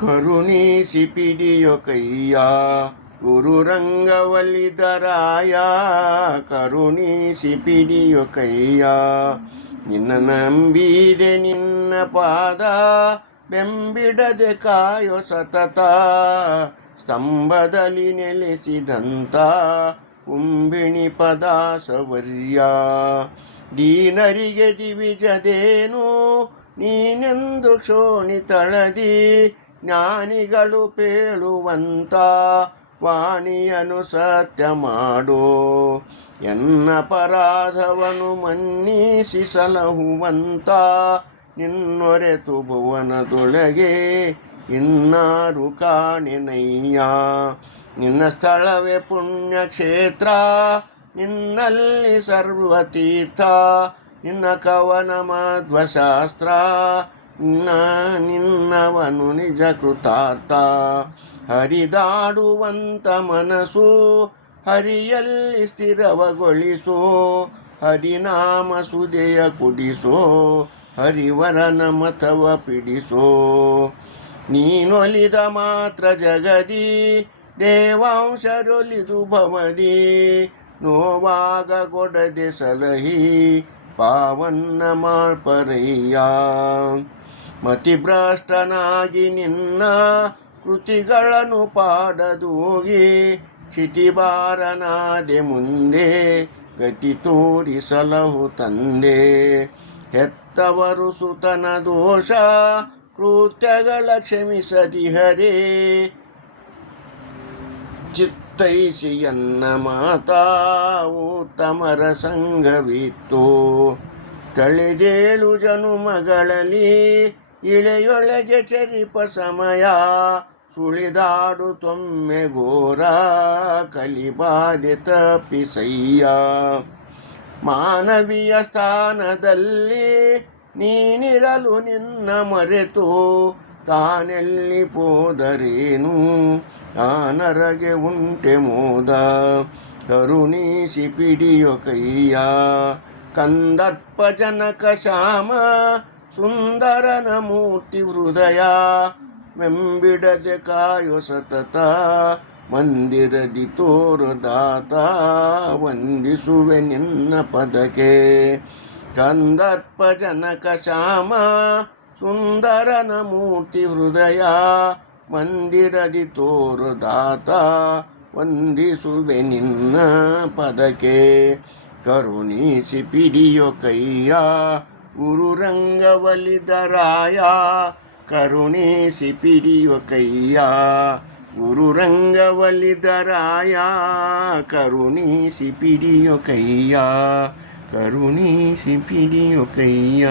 ಕರುಣಿಸಿ ಪಿಡಿಯೊಕಯ್ಯ ಗುರುರಂಗವಲಿದರಾಯ ಕರುಣಿಸಿ ಪಿಡಿಯೊಕಯ್ಯ ನಿನ್ನ ನಂಬಿದೆ ನಿನ್ನ ಪಾದ ಬೆಂಬಿಡದೆ ಕಾಯೋ ಸತತ ಸ್ತಂಭದಲ್ಲಿ ನೆಲೆಸಿದಂತ ಕುಂಬಿಣಿ ಪದಾಸವರ್ಯ ದೀನರಿಗೆ ದಿವಿಜದೇನು ನೀನೆಂದು ಕ್ಷೋಣಿತಳದಿ ಜ್ಞಾನಿಗಳು ಪೇಳುವಂತ ವಾಣಿಯನು ಸತ್ಯ ಮಾಡೋ ಎನ್ನ ಅಪರಾಧವನು ಮನ್ನಿಸಿ ಸಲಹುವಂತ ನಿನ್ನೊರೆತು ಭುವನದೊಳಗೆ ಇನ್ನಾರು ಕಾಣೆನಯ್ಯ ನಿನ್ನ ಸ್ಥಳವೇ ಪುಣ್ಯಕ್ಷೇತ್ರ ನಿನ್ನಲ್ಲಿ ಸರ್ವತೀರ್ಥ ನಿನ್ನ ಕವನ ಮಧ್ವಶಾಸ್ತ್ರ ನಿನ್ನವನು ನಿಜ ಕೃತಾರ್ಥ ಹರಿದಾಡುವಂತ ಮನಸ್ಸು ಹರಿಯಲ್ಲಿ ಸ್ಥಿರವಗೊಳಿಸೋ ಹರಿನಾಮ ಸುದೆಯ ಕುಡಿಸೋ ಹರಿವರನ ಮತವ ಪಿಡಿಸೋ ನೀನೊಲಿದ ಮಾತ್ರ ಜಗದಿ ದೇವಾಂಶರೊಲಿದು ಭವದಿ ನೋವಾಗ ಕೊಡದೆ ಸಲಹಿ ಪಾವನ್ನ ಮಾಳ್ಪರಯ್ಯ ಮತಿಭ್ರಷ್ಟನಾಗಿ ನಿನ್ನ ಕೃತಿಗಳನ್ನು ಪಾಡದೋಗಿ ಕ್ಷಿತಿಭಾರನಾದೆ ಮುಂದೆ ಗತಿ ತೋರಿಸಲಹು ತಂದೆ ಹೆತ್ತವರು ಸುತನ ದೋಷ ಕೃತ್ಯಗಳ ಕ್ಷಮಿಸದಿಹರೇ ಚಿತ್ತೈಸಿ ಎನ್ನ ಮಾತಾ ಉತ್ತಮರ ಸಂಘವಿತ್ತು ತಳೆದೇಳು ಜನುಮಗಳಲ್ಲಿ ಇಳೆಯೊಳಗೆ ಚರಿಪ ಸಮಯ ಸುಳಿದಾಡು ತೊಮ್ಮೆ ಘೋರ ಕಲಿಬಾದೆ ತಪ್ಪಿಸಯ್ಯ ಮಾನವೀಯ ಸ್ಥಾನದಲ್ಲಿ ನೀನಿರಲು ನಿನ್ನ ಮರೆತು ತಾನೆಲ್ಲಿ ಹೋದರೇನು ಆ ನರಗೆ ಉಂಟೆ ಮೋದ ಕರುಣಿಸಿ ಪಿಡಿಯೊಕಯ್ಯ ಕಂದರ್ಪ ಜನಕ ಶ್ಯಾಮ ಸುಂದರನ ಮೂರ್ತಿ ಹೃದಯ ವೆಂಬಿಡದೆ ಕಾಯೋ ಸತತ ಮಂದಿರದಿ ತೋರದಾತ ವಂದಿಸುವೆ ನಿನ್ನ ಪದಕ್ಕೆ ಕಂದರ್ಪ ಜನಕ ಶ್ಯಾಮ ಸುಂದರನ ಮೂರ್ತಿ ಹೃದಯ ಮಂದಿರದಿ ತೋರದಾತ ವಂದಿಸುವೆ ನಿನ್ನ ಪದಕ್ಕೆ ಕರುಣಿಸಿ ಪಿಡಿಯೊಕಯ್ಯ ಗುರುರಂಗವಲಿದರಾಯ ಕರುಣಿಸಿ ಪಿಡಿಯೊಕಯ್ಯ ಗುರುರಂಗವಲಿದರಾಯ ಕರುಣಿಸಿ ಪಿಡಿಯೊಕಯ್ಯ ಕರುಣಿಸಿ ಪಿಡಿಯೊಕಯ್ಯ.